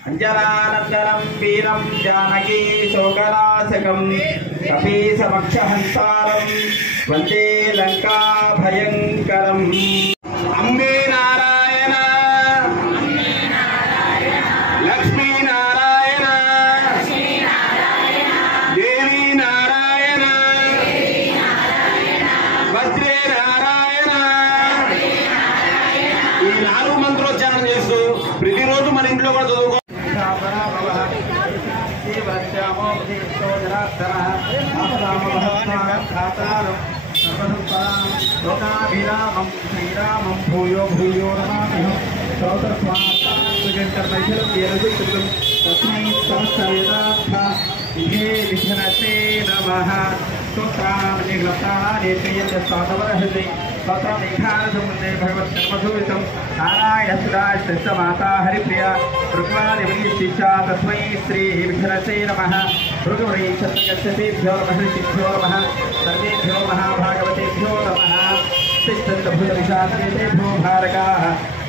अंजनानंदनं वीरं जानकी शोकनाशकं कपीसमक्षहंसारं वंदे लंका भयंकरम्। अंबे नारायण लक्ष्मी नारायण देवी नारायण वज्रे नारायण ఈ నాలుగు మంత్రోచ్చారణ చేస్తూ ప్రతిరోజు మన ఇంట్లో కూడా చదువుకో। लोकाभिरामं श्रीरामं भूयो भूयो नमामि तस्मै सहस्रवेदार्थ विघ्नसे नमः। स्तोत्राणि स्वतमेघानसमुद्रे भगवत्सर्वशोभितं नारायणसुराश्रेष्ठमाता हरिप्रिया ऋग्वादिवृशिष्या तस्मै श्री विघ्नसे नमः। ऋग्वरीक्षत्रगच्छतेभ्यो नमः ऋषिभ्यो नमः सर्वेभ्यो महाभागवतेभ्यो नमः। तिष्ठन्तभूतविशाखेभ्यो भारकाः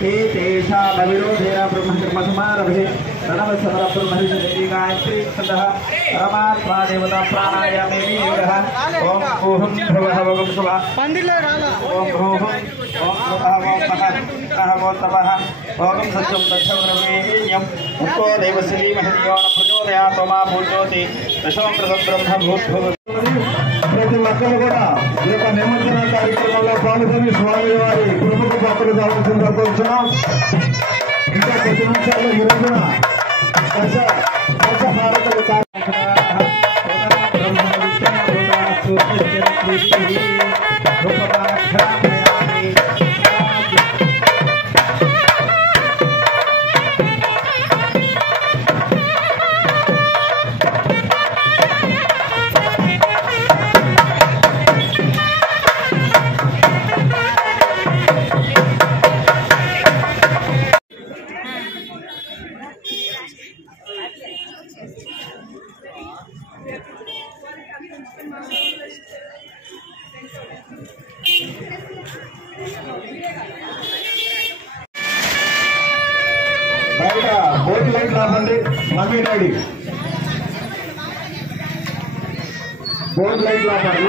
एतेषामविरोधेन ब्रह्मकर्मसमारभे प्रणवसमरब्रह्मर्षि गायत्री छन्दः परमात्मा देवता प्राणायामे योगः। ओम ओहं भवः वगं शुभः ओम ओहं ओम ओम तपः ओम सत्यं तच्छवरमेयं मुको देवश्री महदियो न प्रचोदयात् मा भूज्योति दशमकृतं ब्रह्म भूद्भुव। ప్రతి ఒక్కరు కూడా ఈ యొక్క నిమజ్జన కార్యక్రమంలో పాల్గొని స్వామి వారి కృపకు పాత్రలు కావాల్సిందిగా కోరుతున్నాం। ఇంకా కొద్ది నిమిషాల్లో ఈ రోజున దశహారతలు బయట బోట్ లైట్ రాబండి నవీన్ రెడ్డి బోట్ లైట్ రాబండి।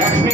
लक्ष्मी